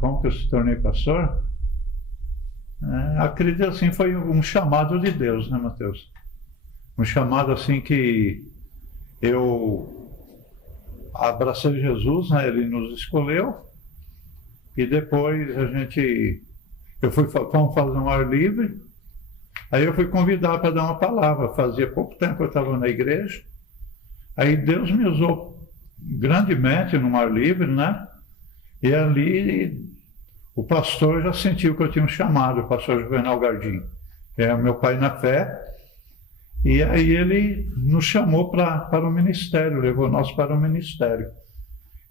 Como que eu se tornei pastor? Acredito assim, foi um chamado de Deus, né, Mateus? Um chamado assim que eu abracei Jesus, né? Ele nos escolheu, e depois fomos fazer um ar livre, aí eu fui convidado para dar uma palavra. Fazia pouco tempo que eu estava na igreja, aí Deus me usou grandemente no ar livre, né? E ali o pastor já sentiu que eu tinha um chamado, o pastor Juvenal Gardim, que é meu pai na fé, e aí ele nos chamou para o ministério, levou nós para o ministério.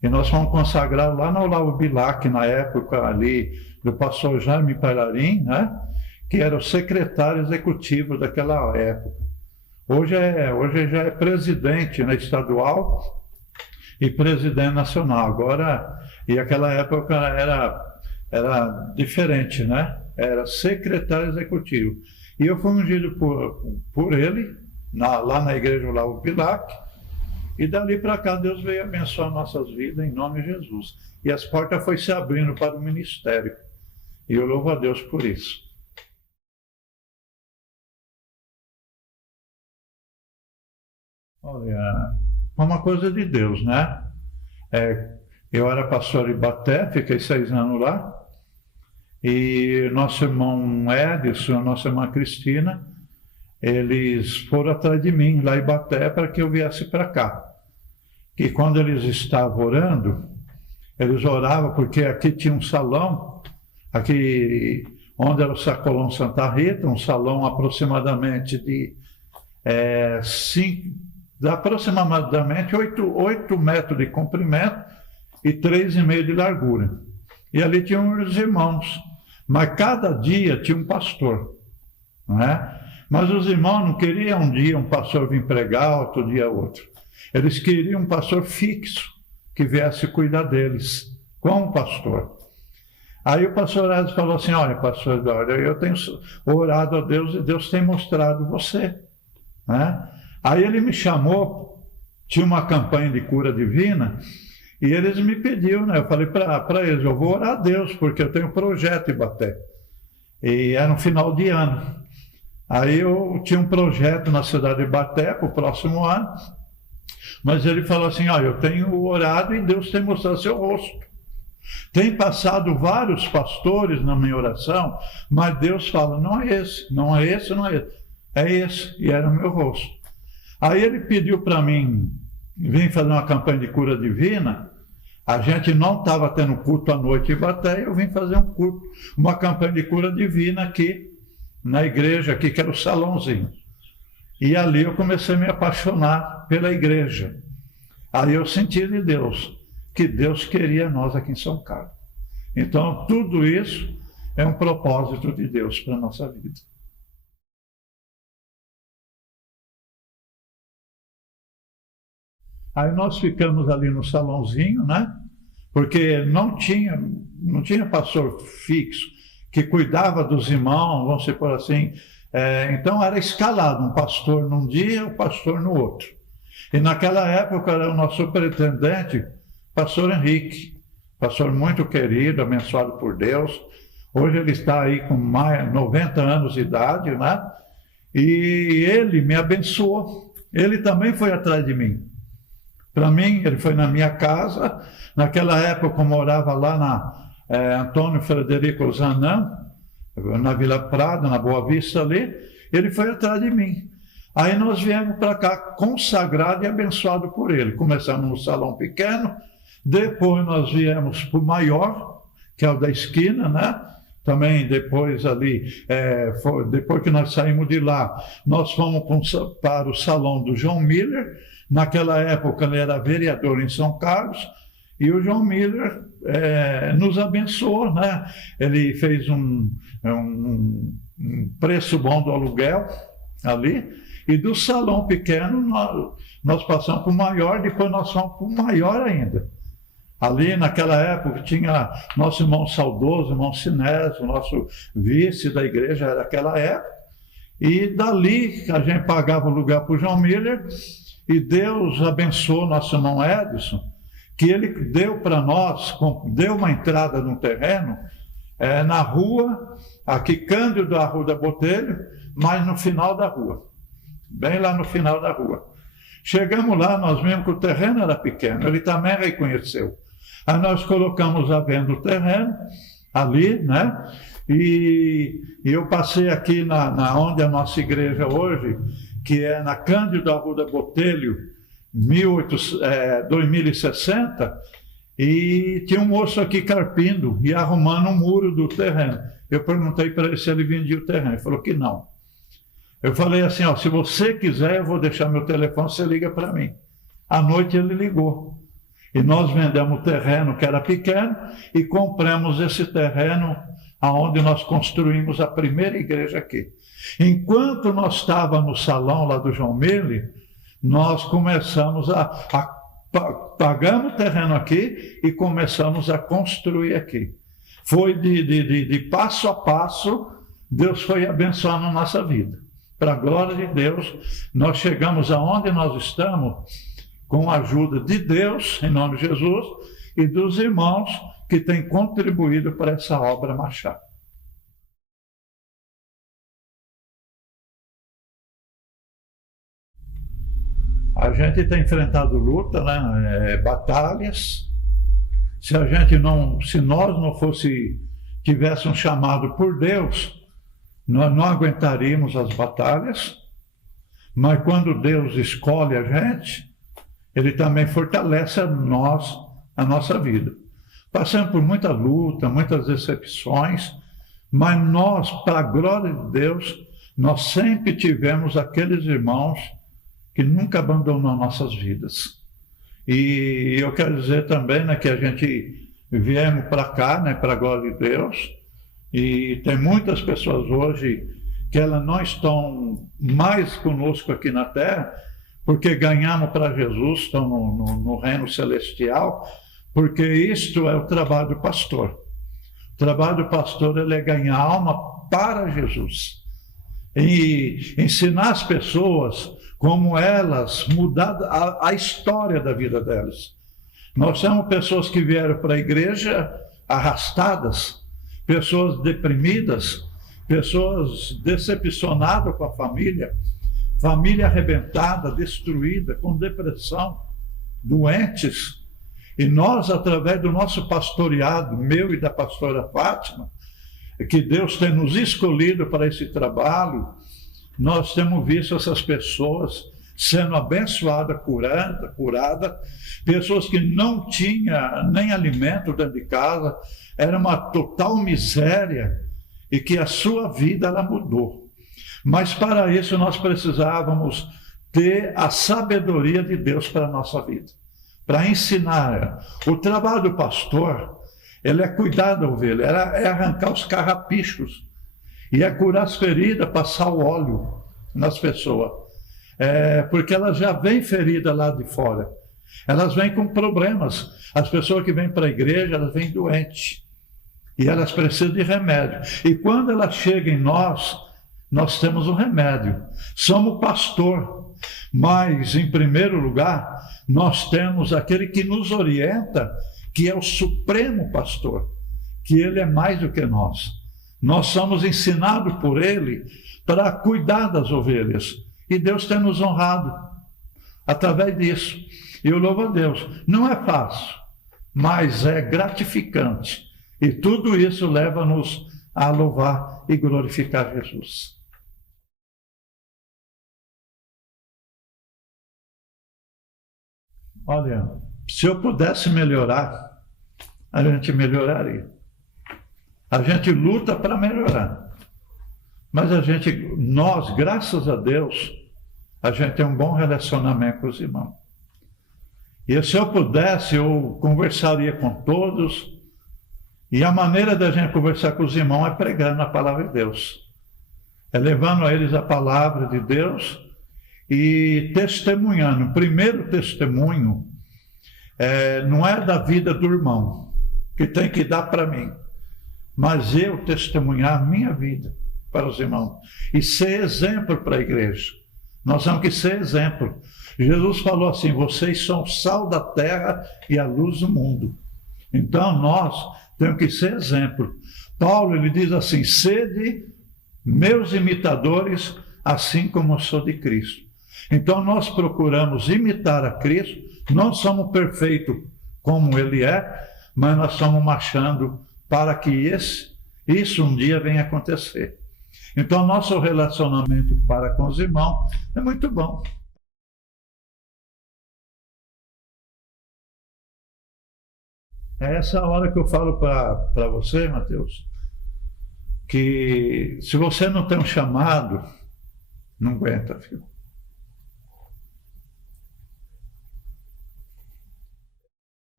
E nós fomos consagrados lá na Olavo Bilac, na época ali, do pastor Jaime Pararim, né? Que era o secretário executivo daquela época. Hoje já é presidente, né, estadual e presidente nacional. Agora, e aquela época era diferente, né? Era secretário executivo. E eu fui ungido por ele, lá na igreja Olavo Bilac, e dali para cá Deus veio abençoar nossas vidas em nome de Jesus. E as portas foram se abrindo para o ministério. E eu louvo a Deus por isso. Olha, é uma coisa de Deus, né? Eu era pastor em Ibaté, fiquei 6 anos lá, e nosso irmão Edson, nossa irmã Cristina, eles foram atrás de mim lá em Ibaté para que eu viesse para cá. E quando eles estavam orando, eles oravam porque aqui tinha um salão, aqui onde era o Sacolão Santa Rita, um salão aproximadamente de aproximadamente 8 metros de comprimento e 3,5 de largura. E ali tinham os irmãos, mas cada dia tinha um pastor, não é? Mas os irmãos não queriam um dia um pastor vir pregar, outro dia outro. Eles queriam um pastor fixo, que viesse cuidar deles, como pastor. Aí o pastor Edson falou assim: olha, pastor Eduardo, eu tenho orado a Deus e Deus tem mostrado você, né? Aí ele me chamou, tinha uma campanha de cura divina, e eles me pediram, né? Eu falei para eles: eu vou orar a Deus, porque eu tenho um projeto em Ibaté. E era no final de ano. Aí eu tinha um projeto na cidade de Ibaté para o próximo ano, mas ele falou assim: olha, eu tenho orado e Deus tem mostrado seu rosto. Tem passado vários pastores na minha oração, mas Deus fala: não é esse, não é esse, não é esse. É esse, e era o meu rosto. Aí ele pediu para mim vir fazer uma campanha de cura divina. A gente não estava tendo culto à noite em Ibaté, eu vim fazer um culto, uma campanha de cura divina aqui, na igreja aqui, que era o salãozinho. E ali eu comecei a me apaixonar pela igreja. Aí eu senti de Deus, que Deus queria nós aqui em São Carlos. Então, tudo isso é um propósito de Deus para a nossa vida. Aí nós ficamos ali no salãozinho, né? Porque não tinha pastor fixo que cuidava dos irmãos, vamos supor assim. Então era escalado, um pastor num dia, um pastor no outro. E naquela época era o nosso superintendente, pastor Henrique, pastor muito querido, abençoado por Deus. Hoje ele está aí com mais 90 anos de idade, né? E ele me abençoou. Ele também foi atrás de mim. Para mim, ele foi na minha casa. Naquela época eu morava lá na Antônio Frederico Zanam, na Vila Prado, na Boa Vista ali. Ele foi atrás de mim. Aí nós viemos para cá consagrado e abençoado por ele. Começamos no salão pequeno, depois nós viemos para o maior, que é o da esquina, né? Também depois ali, depois que nós saímos de lá, nós fomos para o salão do João Miller. Naquela época ele era vereador em São Carlos, e o João Miller nos abençoou, né? Ele fez um preço bom do aluguel ali, e do salão pequeno nós passamos para o maior, depois nós fomos para o maior ainda. Ali naquela época tinha nosso irmão saudoso, irmão Sinésio, nosso vice da igreja, era aquela época, e dali a gente pagava o lugar para o João Miller. E Deus abençoou nosso irmão Edson, que ele deu para nós, deu uma entrada no terreno, na rua, aqui Cândido da Arruda Botelho, mas no final da rua, bem lá no final da rua. Chegamos lá, nós vimos que o terreno era pequeno, ele também reconheceu. Aí nós colocamos a venda o terreno, ali, né? E eu passei aqui na onde é a nossa igreja hoje, que é na Cândido da Arruda Botelho, 2060, e tinha um moço aqui carpindo e arrumando um muro do terreno. Eu perguntei para ele se ele vendia o terreno, ele falou que não. Eu falei assim, ó, se você quiser, eu vou deixar meu telefone, você liga para mim. À noite ele ligou. E nós vendemos o terreno, que era pequeno, e compramos esse terreno onde nós construímos a primeira igreja aqui. Enquanto nós estávamos no salão lá do João Meli, nós começamos pagamos o terreno aqui e começamos a construir aqui. Foi de passo a passo, Deus foi abençoando a nossa vida. Para a glória de Deus, nós chegamos aonde nós estamos com a ajuda de Deus, em nome de Jesus, e dos irmãos que têm contribuído para essa obra marchar. A gente tem enfrentado luta, né? Batalhas. Se nós não tivéssemos chamado por Deus, nós não aguentaríamos as batalhas. Mas quando Deus escolhe a gente, Ele também fortalece a nossa vida. Passamos por muita luta, muitas decepções, mas nós, para a glória de Deus, nós sempre tivemos aqueles irmãos que nunca abandonou nossas vidas. E eu quero dizer também, né, que a gente viemos para cá, né, para a glória de Deus, e tem muitas pessoas hoje que elas não estão mais conosco aqui na terra, porque ganhamos para Jesus, estão no reino celestial, porque isto é o trabalho do pastor. O trabalho do pastor ele é ganhar alma para Jesus. E ensinar as pessoas como elas mudar a história da vida delas. Nós temos pessoas que vieram para a igreja arrastadas, pessoas deprimidas, pessoas decepcionadas com a família arrebentada, destruída, com depressão, doentes. E nós, através do nosso pastoreado, meu e da pastora Fátima, que Deus tem nos escolhido para esse trabalho, nós temos visto essas pessoas sendo abençoadas, curadas, pessoas que não tinham nem alimento dentro de casa, era uma total miséria, e que a sua vida ela mudou. Mas para isso nós precisávamos ter a sabedoria de Deus para a nossa vida, para ensinar. O trabalho do pastor, ele é cuidar da ovelha, é arrancar os carrapichos, e é curar as feridas, passar o óleo nas pessoas. Porque elas já vêm feridas lá de fora. Elas vêm com problemas. As pessoas que vêm para a igreja, elas vêm doentes. E elas precisam de remédio. E quando elas chegam em nós temos um remédio. Somos pastor. Mas, em primeiro lugar, nós temos aquele que nos orienta, que é o supremo pastor. Que ele é mais do que nós. Nós somos ensinados por ele para cuidar das ovelhas. E Deus tem nos honrado através disso. E eu louvo a Deus. Não é fácil, mas é gratificante. E tudo isso leva-nos a louvar e glorificar Jesus. Olha, se eu pudesse melhorar, a gente melhoraria. A gente luta para melhorar. Mas nós, graças a Deus, a gente tem um bom relacionamento com os irmãos. E se eu pudesse, eu conversaria com todos. E a maneira da gente conversar com os irmãos é pregando a palavra de Deus. É levando a eles a palavra de Deus e testemunhando. O primeiro testemunho não é da vida do irmão, que tem que dar para mim. Mas eu testemunhar a minha vida para os irmãos e ser exemplo para a igreja. Nós temos que ser exemplo. Jesus falou assim: vocês são o sal da terra e a luz do mundo. Então nós temos que ser exemplo. Paulo, ele diz assim: sede meus imitadores, assim como eu sou de Cristo. Então nós procuramos imitar a Cristo, não somos perfeitos como Ele é, mas nós estamos marchando para que isso um dia venha acontecer. Então nosso relacionamento para com os irmãos é muito bom. É essa hora que eu falo para você, Mateus, que se você não tem um chamado, não aguenta, filho.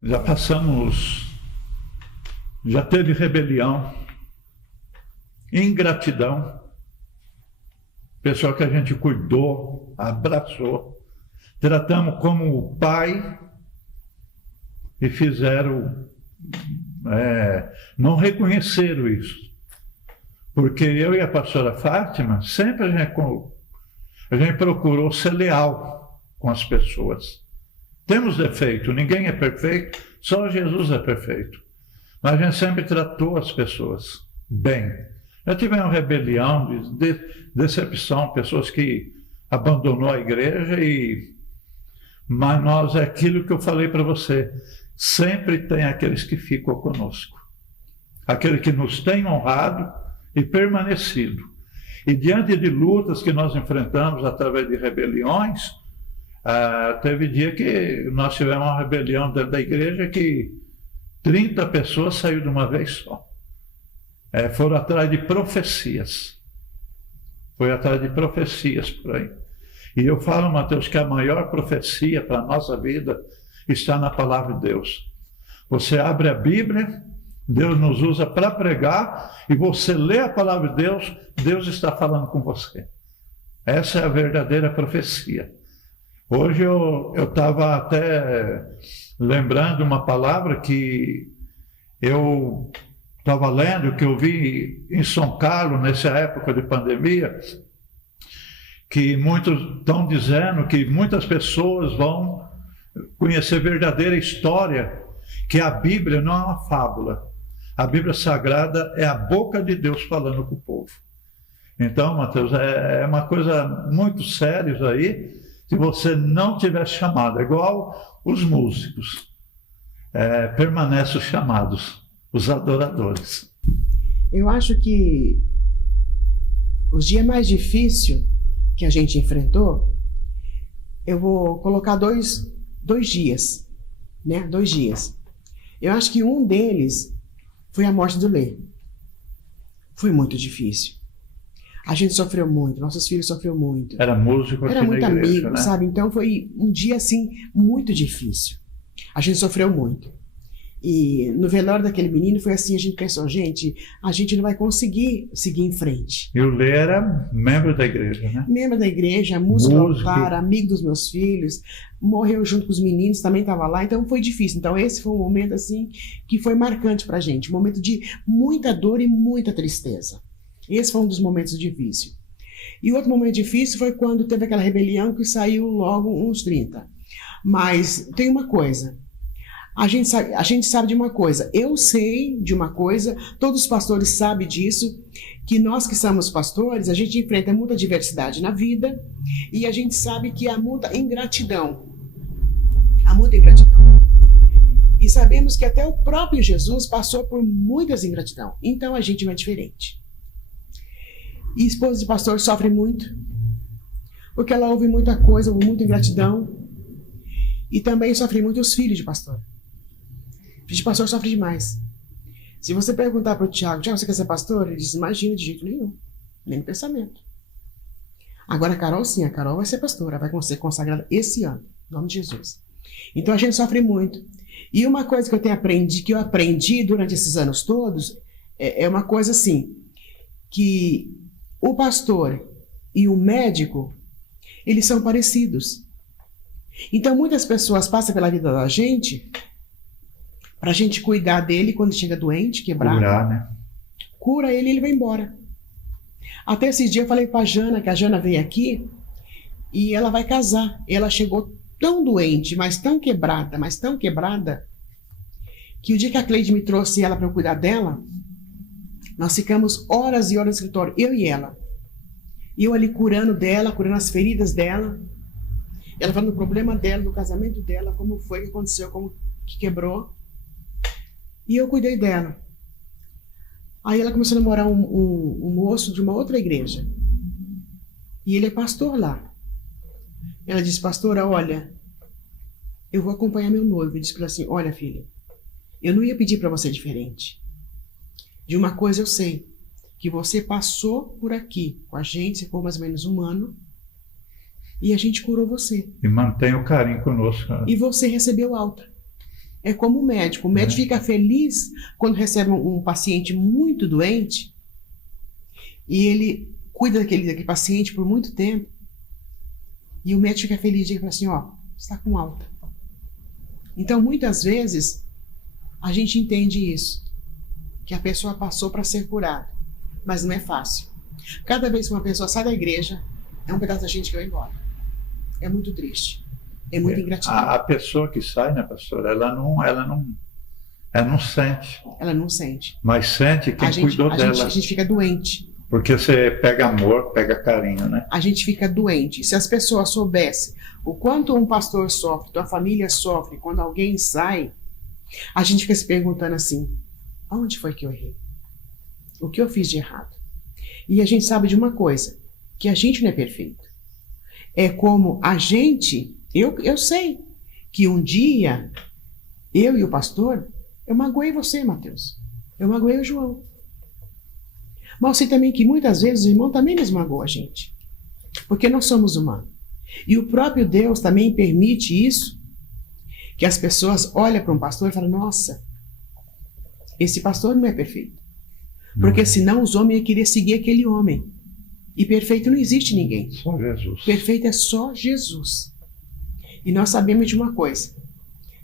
Já passamos, já teve rebelião, ingratidão, pessoal que a gente cuidou, abraçou, tratamos como o pai e fizeram, não reconheceram isso. Porque eu e a pastora Fátima, sempre a gente procurou ser leal com as pessoas. Temos defeito, ninguém é perfeito, só Jesus é perfeito. Mas a gente sempre tratou as pessoas bem. Já tivemos rebelião, decepção, pessoas que abandonou a igreja, mas nós, é aquilo que eu falei para você, sempre tem aqueles que ficam conosco. Aquele que nos tem honrado e permanecido. E diante de lutas que nós enfrentamos através de rebeliões, teve dia que nós tivemos uma rebelião dentro da igreja que 30 pessoas saíram de uma vez só. Foram atrás de profecias. Foi atrás de profecias por aí. E eu falo, Mateus, que a maior profecia para a nossa vida está na palavra de Deus. Você abre a Bíblia, Deus nos usa para pregar, e você lê a palavra de Deus, Deus está falando com você. Essa é a verdadeira profecia. Hoje eu estava até lembrando uma palavra que eu estava lendo, que eu vi em São Carlos, nessa época de pandemia, que muitos estão dizendo que muitas pessoas vão conhecer a verdadeira história, que a Bíblia não é uma fábula. A Bíblia Sagrada é a boca de Deus falando com o povo. Então, Mateus, é uma coisa muito séria isso aí, se você não tiver chamado. É igual os músicos. Permanecem os chamados, os adoradores. Eu acho que os dias mais difíceis que a gente enfrentou, eu vou colocar dois dias, né? 2 dias. Eu acho que um deles foi a morte do Lê. Foi muito difícil. A gente sofreu muito, nossos filhos sofreram muito. Era músico aqui Era muito na igreja, amigo, né? sabe? Então foi um dia, assim, muito difícil. A gente sofreu muito. E no velório daquele menino foi assim, a gente pensou, gente, a gente não vai conseguir seguir em frente. E o Lê era membro da igreja, né? Membro da igreja, músico do altar, amigo dos meus filhos, morreu junto com os meninos, também estava lá, então foi difícil. Então esse foi um momento assim que foi marcante pra gente, um momento de muita dor e muita tristeza. Esse foi um dos momentos difíceis. E outro momento difícil foi quando teve aquela rebelião que saiu logo uns 30. Mas tem uma coisa, a gente sabe de uma coisa, eu sei de uma coisa, todos os pastores sabem disso, que nós que somos pastores, a gente enfrenta muita diversidade na vida e a gente sabe que há muita ingratidão. Há muita ingratidão. E sabemos que até o próprio Jesus passou por muitas ingratidão. Então a gente não é diferente. E esposa de pastor sofre muito, porque ela ouve muita coisa, ouve muita ingratidão. E também sofre muito os filhos de pastor. Filho de pastor sofre demais. Se você perguntar para o Tiago, você quer ser pastor? Ele diz, imagina, de jeito nenhum. Nem no pensamento. Agora a Carol sim, a Carol vai ser pastora, vai ser consagrada esse ano, em nome de Jesus. Então a gente sofre muito. E uma coisa que eu aprendi durante esses anos todos, é uma coisa assim, que o pastor e o médico, eles são parecidos. Então muitas pessoas passam pela vida da gente para a gente cuidar dele quando chega doente, quebrado. Curar, né? Cura ele e ele vai embora. Até esse dia eu falei para a Jana, que a Jana veio aqui, e ela vai casar. Ela chegou tão doente, mas tão quebrada, que o dia que a Cleide me trouxe ela para eu cuidar dela, nós ficamos horas e horas no escritório, eu e ela. E eu ali curando dela, curando as feridas dela, ela falando do problema dela, do casamento dela, como foi que aconteceu, como que quebrou. E eu cuidei dela. Aí ela começou a namorar um moço de uma outra igreja. E ele é pastor lá. Ela disse, pastora, olha, eu vou acompanhar meu noivo. Eu disse para ela assim, olha, filha, eu não ia pedir para você diferente. De uma coisa eu sei, que você passou por aqui com a gente, você ficou mais ou menos um ano, e a gente curou você. E mantém o carinho conosco. Cara. E você recebeu alta. É como o médico. O médico fica feliz quando recebe um paciente muito doente e ele cuida daquele paciente por muito tempo. E o médico fica feliz e fala assim, ó, você está com alta. Então, muitas vezes, a gente entende isso, que a pessoa passou para ser curada, mas não é fácil. Cada vez que uma pessoa sai da igreja, é um pedaço da gente que vai embora. É muito triste. É muita ingratidão. A pessoa que sai, né, pastora, ela não sente. Ela não sente. Mas sente quem cuidou dela. A gente fica doente. Porque você pega amor, pega carinho, né? A gente fica doente. Se as pessoas soubessem o quanto um pastor sofre, tua família sofre, quando alguém sai, a gente fica se perguntando assim, aonde foi que eu errei? O que eu fiz de errado? E a gente sabe de uma coisa, que a gente não é perfeito. É como a gente, eu sei que um dia, eu e o pastor, eu magoei você, Mateus. Eu magoei o João. Mas eu sei também que muitas vezes o irmão também nos magoa a gente. Porque nós somos humanos. E o próprio Deus também permite isso, que as pessoas olham para um pastor e falam, nossa, esse pastor não é perfeito. Porque senão os homens iam querer seguir aquele homem. E perfeito não existe ninguém. Só Jesus. Perfeito é só Jesus. E nós sabemos de uma coisa.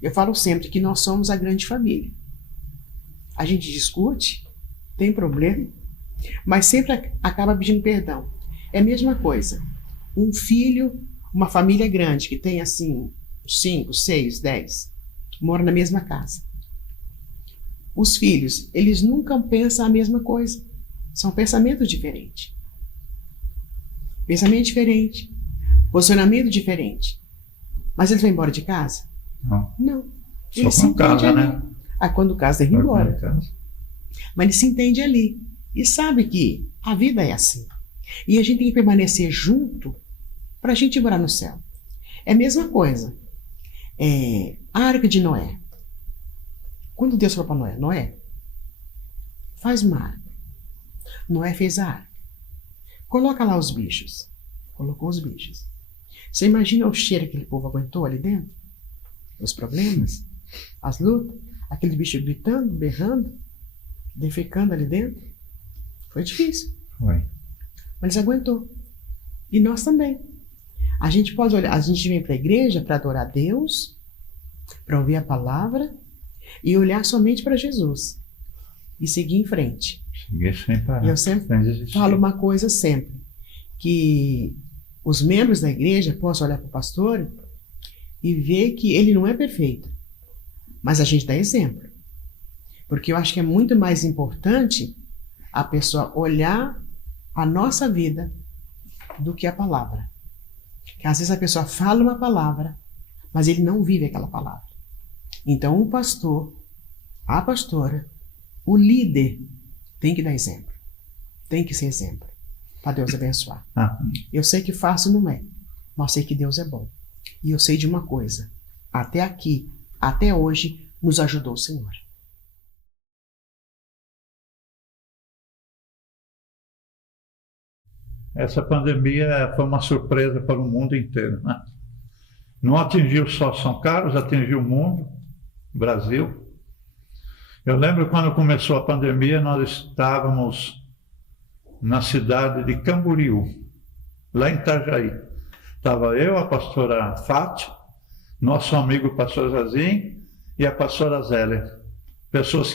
Eu falo sempre que nós somos a grande família. A gente discute, tem problema, mas sempre acaba pedindo perdão. É a mesma coisa. Um filho, uma família grande, que tem assim 5, 6, 10, mora na mesma casa. Os filhos, eles nunca pensam a mesma coisa. São pensamentos diferentes. Pensamento diferente. Posicionamento diferente. Mas eles vão embora de casa? Não. Não. Só com casa, ali. né? Ah, quando casa, ele vai embora. Mas ele se entende ali. E sabe que a vida é assim. E a gente tem que permanecer junto para a gente morar no céu. É a mesma coisa. A arca de Noé. Quando Deus falou para Noé, Noé, faz uma arca. Noé fez a arca. Coloca lá os bichos. Colocou os bichos. Você imagina o cheiro que aquele povo aguentou ali dentro? Os problemas, as lutas, aquele bicho gritando, berrando, defecando ali dentro. Foi difícil. Foi. Mas eles aguentou. E nós também. A gente pode olhar, a gente vem para a igreja para adorar Deus, para ouvir a palavra e olhar somente para Jesus. E seguir em frente. Seguir sem parar. Eu sempre falo uma coisa sempre, que os membros da igreja possam olhar para o pastor e ver que ele não é perfeito, mas a gente dá exemplo. Porque eu acho que é muito mais importante a pessoa olhar a nossa vida do que a palavra. Porque às vezes a pessoa fala uma palavra, mas ele não vive aquela palavra. Então o pastor, a pastora, o líder tem que dar exemplo. Tem que ser exemplo. Para Deus abençoar. Eu sei que fácil não é, mas eu sei que Deus é bom. E eu sei de uma coisa. Até aqui, até hoje, nos ajudou o Senhor. Essa pandemia foi uma surpresa para o mundo inteiro, né? Não atingiu só São Carlos, atingiu o mundo, Brasil. Eu lembro quando começou a pandemia, nós estávamos na cidade de Camboriú, lá em Itajaí. Estava eu, a pastora Fátima, nosso amigo pastor Zazinho e a pastora Zélia. Pessoas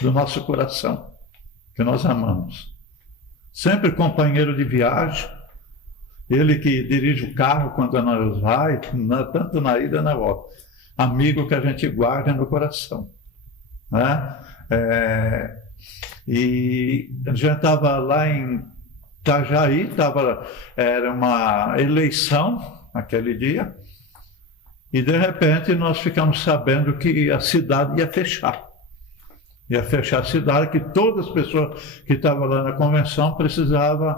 do nosso coração, que nós amamos. Sempre companheiro de viagem, Ele que dirige o carro quando nós vai, tanto na ida e na volta. Amigo que a gente guarda no coração, né? E a gente estava lá em Itajaí, era uma eleição naquele dia, e de repente nós ficamos sabendo que a cidade ia fechar. Ia fechar a cidade, que todas as pessoas que estavam lá na convenção precisavam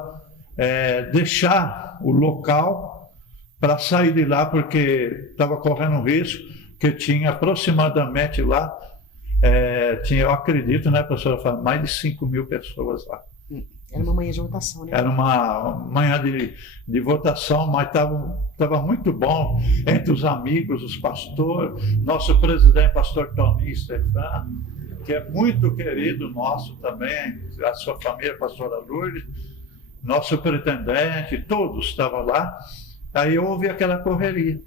deixar o local para sair de lá, porque estava correndo um risco, que tinha aproximadamente lá, eu acredito, né, professora, mais de 5.000 pessoas lá. Era uma manhã de votação, né? Era uma manhã de votação, mas estava muito bom entre os amigos, os pastores, nosso presidente, pastor Toninho Stefano, que é muito querido nosso também, a sua família, a pastora Lourdes, nosso pretendente, todos estavam lá. Aí houve aquela correria.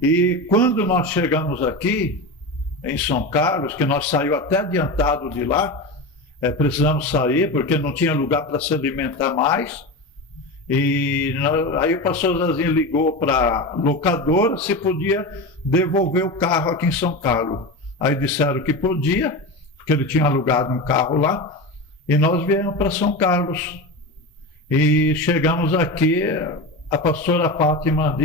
E quando nós chegamos aqui, em São Carlos, que nós saímos até adiantado de lá, precisamos sair, porque não tinha lugar para se alimentar mais. E aí o pastor Zazinho ligou para a locadora se podia devolver o carro aqui em São Carlos. Aí disseram que podia, porque ele tinha alugado um carro lá, e nós viemos para São Carlos. E chegamos aqui, a pastora Fátima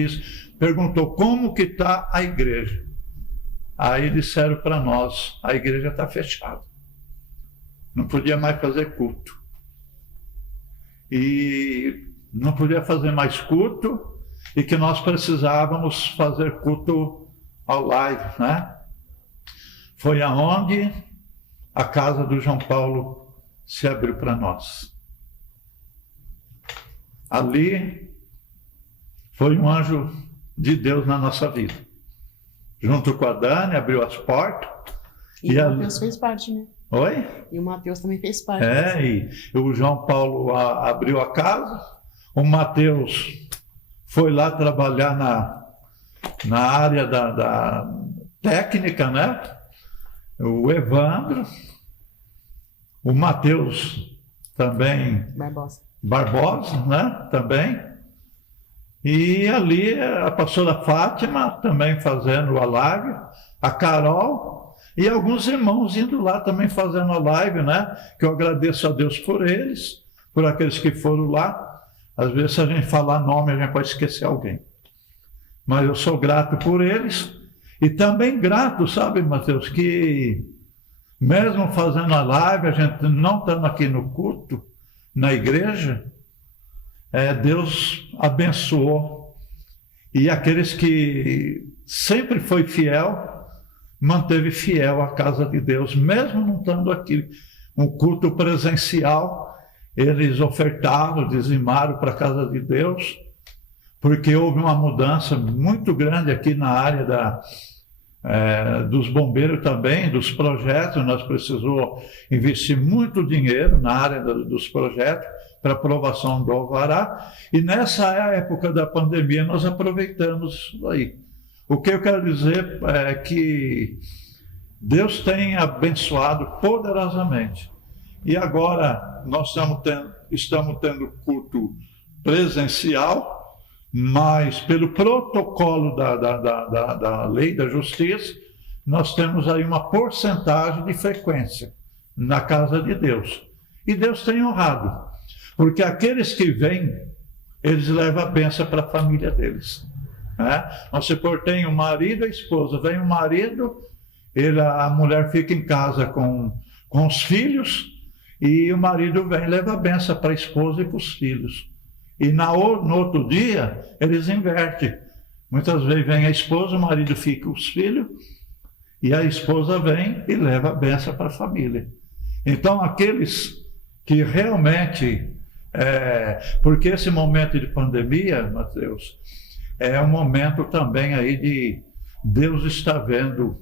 perguntou como que está a igreja. Aí disseram para nós, a igreja está fechada. Não podia mais fazer culto. E não podia fazer mais culto, e que nós precisávamos fazer culto ao live, né? Foi aonde a casa do João Paulo se abriu para nós. Ali foi um anjo de Deus na nossa vida. Junto com a Dani, abriu as portas. E o Matheus fez parte, né? Oi? E o Matheus também fez parte. E o João Paulo abriu a casa. O Matheus foi lá trabalhar na área da técnica, né? O Evandro. O Matheus também. Barbosa, né? Também. E ali a pastora Fátima também fazendo a live, a Carol e alguns irmãos indo lá também fazendo a live, né? Que eu agradeço a Deus por eles, por aqueles que foram lá. Às vezes, se a gente falar nome, a gente pode esquecer alguém. Mas eu sou grato por eles e também grato, sabe, Mateus, que mesmo fazendo a live, a gente não estando aqui no culto, na igreja, Deus abençoou. E aqueles que sempre foi fiel, manteve fiel à casa de Deus, mesmo não estando aqui. Um culto presencial, eles ofertaram, dizimaram para a casa de Deus, porque houve uma mudança muito grande aqui na área dos bombeiros também, dos projetos. Nós precisamos investir muito dinheiro na área dos projetos, para aprovação do alvará, e nessa época da pandemia nós aproveitamos isso aí. O que eu quero dizer é que Deus tem abençoado poderosamente. E agora nós estamos tendo culto presencial, mas pelo protocolo da lei da justiça, nós temos aí uma porcentagem de frequência na casa de Deus. E Deus tem honrado. Porque aqueles que vêm, eles levam a bênção para a família deles. Né? Você tem o marido e a esposa. Vem o marido, a mulher fica em casa com os filhos, e o marido vem e leva a bênção para a esposa e para os filhos. E no outro dia, eles invertem. Muitas vezes vem a esposa, o marido fica com os filhos, e a esposa vem e leva a bênção para a família. Então, aqueles que realmente... porque esse momento de pandemia, Mateus, é um momento também aí de Deus estar vendo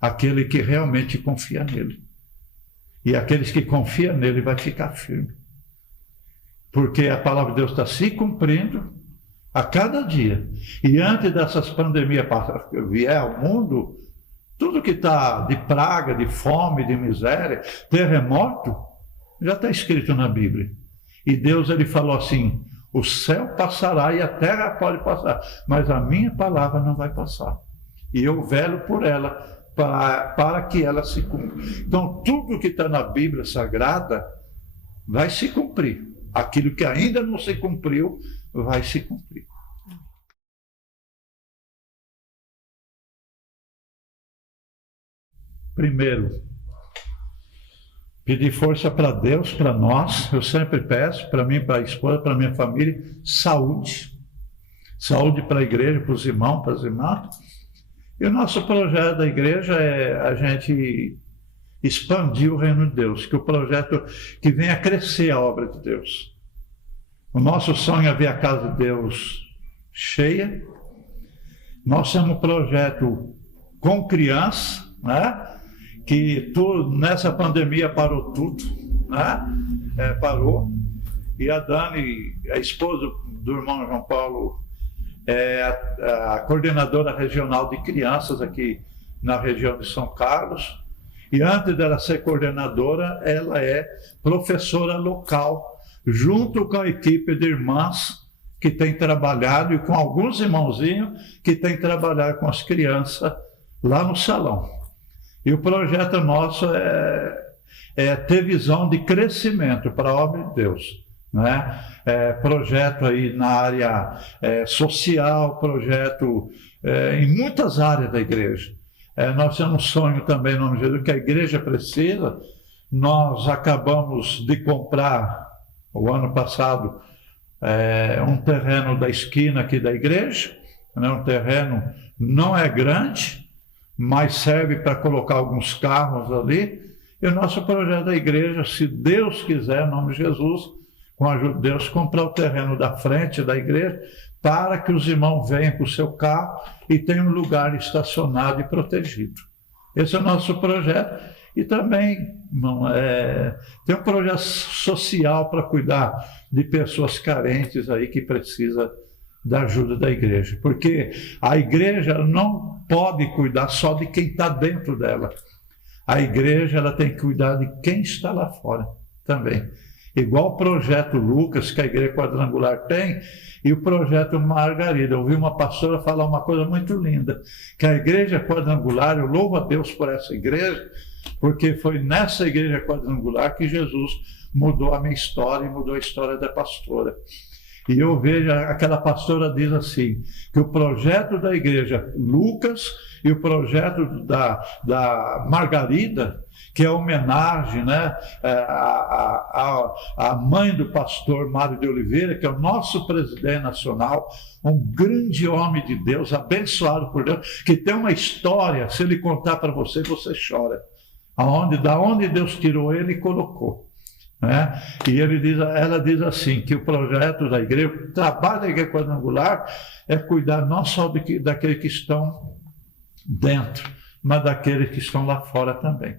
aquele que realmente confia nele. E aqueles que confiam nele vai ficar firme. Porque a palavra de Deus está se cumprindo a cada dia. E antes dessas pandemias vier ao mundo, tudo que está de praga, de fome, de miséria, terremoto, já está escrito na Bíblia. E Deus, ele falou assim, O céu passará e a terra pode passar, mas a minha palavra não vai passar. E eu velo por ela, para que ela se cumpra. Então, tudo que está na Bíblia Sagrada vai se cumprir. Aquilo que ainda não se cumpriu, vai se cumprir. Primeiro, pedir força para Deus, para nós. Eu sempre peço, para mim, para a esposa, para a minha família, saúde. Saúde para a igreja, para os irmãos, para as irmãs. E o nosso projeto da igreja é a gente expandir o reino de Deus, que o projeto que venha crescer a obra de Deus. O nosso sonho é ver a casa de Deus cheia. Nós temos um projeto com criança, né? Que nessa pandemia parou tudo, né? Parou. E a Dani, a esposa do irmão João Paulo, é a coordenadora regional de crianças aqui na região de São Carlos. E antes dela ser coordenadora, ela é professora local, junto com a equipe de irmãs que tem trabalhado e com alguns irmãozinhos que tem trabalhado com as crianças lá no salão. E o projeto nosso é ter visão de crescimento para a obra de Deus, né? Projeto aí na área social, projeto em muitas áreas da igreja. Nós temos um sonho também, em nome de Jesus, que a igreja precisa. Nós acabamos de comprar, o ano passado, um terreno da esquina aqui da igreja, né? Um terreno não é grande, mas serve para colocar alguns carros ali. E o nosso projeto da igreja, se Deus quiser, em nome de Jesus, com a ajuda de Deus, comprar o terreno da frente da igreja, para que os irmãos venham com o seu carro e tenham um lugar estacionado e protegido. Esse é o nosso projeto. E também, irmão, tem um projeto social para cuidar de pessoas carentes aí que precisam da ajuda da igreja. Porque a igreja não pode cuidar só de quem está dentro dela. A igreja ela tem que cuidar de quem está lá fora também. Igual o projeto Lucas, que a igreja quadrangular tem, e o projeto Margarida. Eu ouvi uma pastora falar uma coisa muito linda, que a igreja quadrangular, eu louvo a Deus por essa igreja, porque foi nessa igreja quadrangular que Jesus mudou a minha história e mudou a história da pastora. E eu vejo, aquela pastora diz assim, que o projeto da igreja Lucas e o projeto da Margarida, que é homenagem, né, à mãe do pastor Mário de Oliveira, que é o nosso presidente nacional, um grande homem de Deus, abençoado por Deus, que tem uma história, se ele contar para você, você chora. Da onde Deus tirou ele e colocou. Né? E ela diz assim, que o projeto da igreja, o trabalho da igreja quadrangular é cuidar não só daqueles que estão dentro, mas daqueles que estão lá fora também.